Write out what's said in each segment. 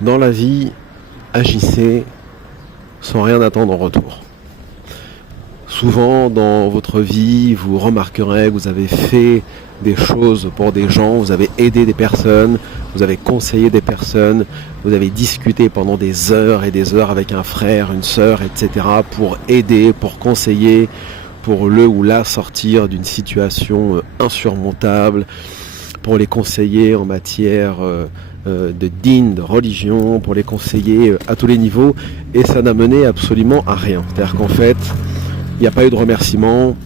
Dans la vie, agissez sans rien attendre en retour. Souvent dans votre vie, vous remarquerez que vous avez fait des choses pour des gens, vous avez aidé des personnes, vous avez conseillé des personnes, vous avez discuté pendant des heures et des heures avec un frère, une sœur, etc. pour aider, pour conseiller, pour le ou la sortir d'une situation insurmontable, pour les conseiller en matière de dîn, de religion, pour les conseiller à tous les niveaux, et ça n'a mené absolument à rien. C'est-à-dire qu'en fait, il n'y a pas eu de remerciement.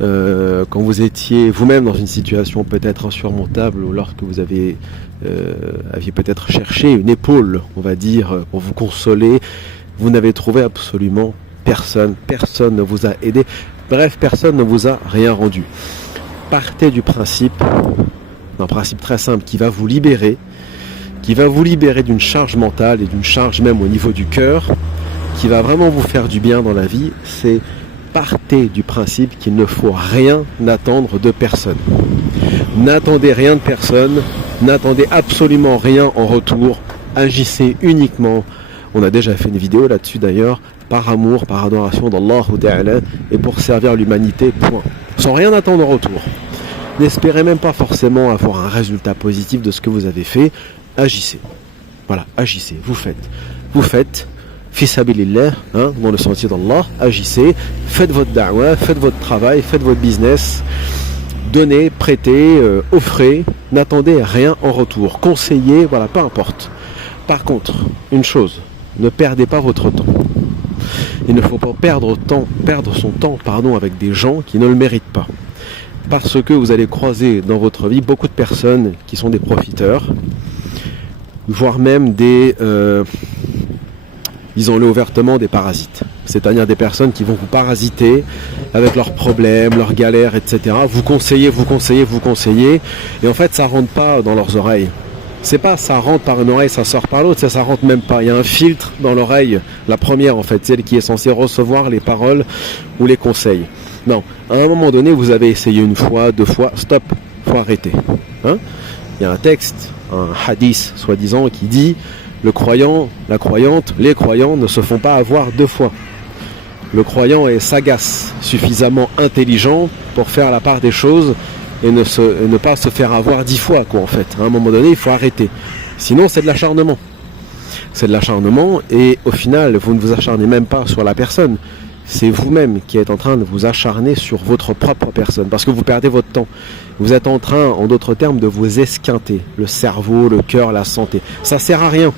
Quand vous étiez vous-même dans une situation peut-être insurmontable, ou lorsque vous aviez peut-être cherché une épaule, on va dire, pour vous consoler, vous n'avez trouvé absolument personne. Personne ne vous a aidé. Bref, personne ne vous a rien rendu. Partez du principe, d'un principe très simple qui va vous libérer d'une charge mentale et d'une charge même au niveau du cœur, qui va vraiment vous faire du bien dans la vie. C'est partez du principe qu'il ne faut rien attendre de personne. N'attendez rien de personne, n'attendez absolument rien en retour, agissez uniquement, on a déjà fait une vidéo là-dessus d'ailleurs, par amour, par adoration d'Allah et pour servir l'humanité, point. Sans rien attendre en retour. N'espérez même pas forcément avoir un résultat positif de ce que vous avez fait, agissez. Voilà, agissez, vous faites, fisabilillah, dans le sentier d'Allah, agissez, faites votre da'wah, faites votre travail, faites votre business, donnez, prêtez, offrez, n'attendez rien en retour, conseillez, voilà, peu importe. Par contre, une chose, ne perdez pas votre temps. Il ne faut pas perdre son temps avec des gens qui ne le méritent pas. Parce que vous allez croiser dans votre vie beaucoup de personnes qui sont des profiteurs, voire même disons-le ouvertement, des parasites. C'est-à-dire des personnes qui vont vous parasiter avec leurs problèmes, leurs galères, etc. Vous conseillez, et en fait ça rentre pas dans leurs oreilles. C'est pas ça rentre par une oreille, ça sort par l'autre, ça rentre même pas. Il y a un filtre dans l'oreille, la première en fait, celle qui est censée recevoir les paroles ou les conseils. Non, à un moment donné, vous avez essayé une fois, deux fois, stop, faut arrêter. Il y a un texte, un hadith soi-disant qui dit: le croyant, la croyante, les croyants ne se font pas avoir deux fois. Le croyant est sagace, suffisamment intelligent pour faire la part des choses et ne pas se faire avoir 10 fois, quoi, en fait. À un moment donné, il faut arrêter. Sinon, c'est de l'acharnement. C'est de l'acharnement, et au final, vous ne vous acharnez même pas sur la personne. C'est vous-même qui êtes en train de vous acharner sur votre propre personne, parce que vous perdez votre temps. Vous êtes en train, en d'autres termes, de vous esquinter. Le cerveau, le cœur, la santé. Ça sert à rien.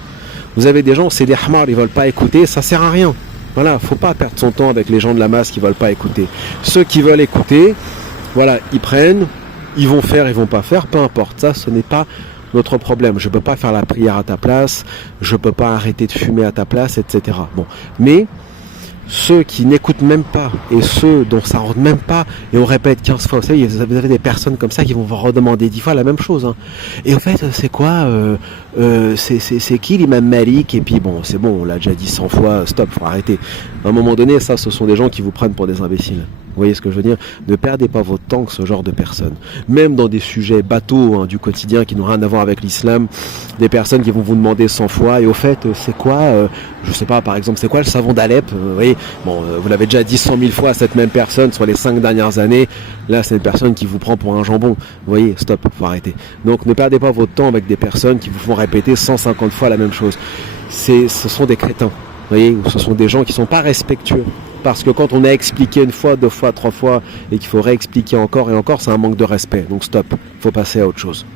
Vous avez des gens, c'est des hamars, ils veulent pas écouter, ça sert à rien. Voilà, faut pas perdre son temps avec les gens de la masse qui veulent pas écouter. Ceux qui veulent écouter, voilà, ils prennent, ils vont faire, ils vont pas faire, peu importe. Ça, ce n'est pas notre problème. Je peux pas faire la prière à ta place, je peux pas arrêter de fumer à ta place, etc. Bon, mais ceux qui n'écoutent même pas, et ceux dont ça rentre même pas, et on répète 15 fois, vous savez, vous avez des personnes comme ça qui vont vous redemander 10 fois la même chose. Et en fait, c'est quoi c'est qui l'imam Malik? Et puis bon, c'est bon, on l'a déjà dit 100 fois, stop, faut arrêter. À un moment donné, ça, ce sont des gens qui vous prennent pour des imbéciles. Vous voyez ce que je veux dire? Ne perdez pas votre temps que ce genre de personnes. Même dans des sujets bateaux du quotidien qui n'ont rien à voir avec l'islam, des personnes qui vont vous demander 100 fois, et au fait, c'est quoi, je sais pas, par exemple, c'est quoi le savon d'Alep? Vous voyez, bon, vous l'avez déjà dit 100 000 fois à cette même personne sur les 5 dernières années. Là, c'est une personne qui vous prend pour un jambon. Vous voyez, stop, faut arrêter. Donc, ne perdez pas votre temps avec des personnes qui vous font répéter 150 fois la même chose. Ce sont des crétins. Vous voyez, ce sont des gens qui sont pas respectueux. Parce que quand on a expliqué une fois, deux fois, trois fois, et qu'il faut réexpliquer encore et encore, c'est un manque de respect. Donc stop, il faut passer à autre chose.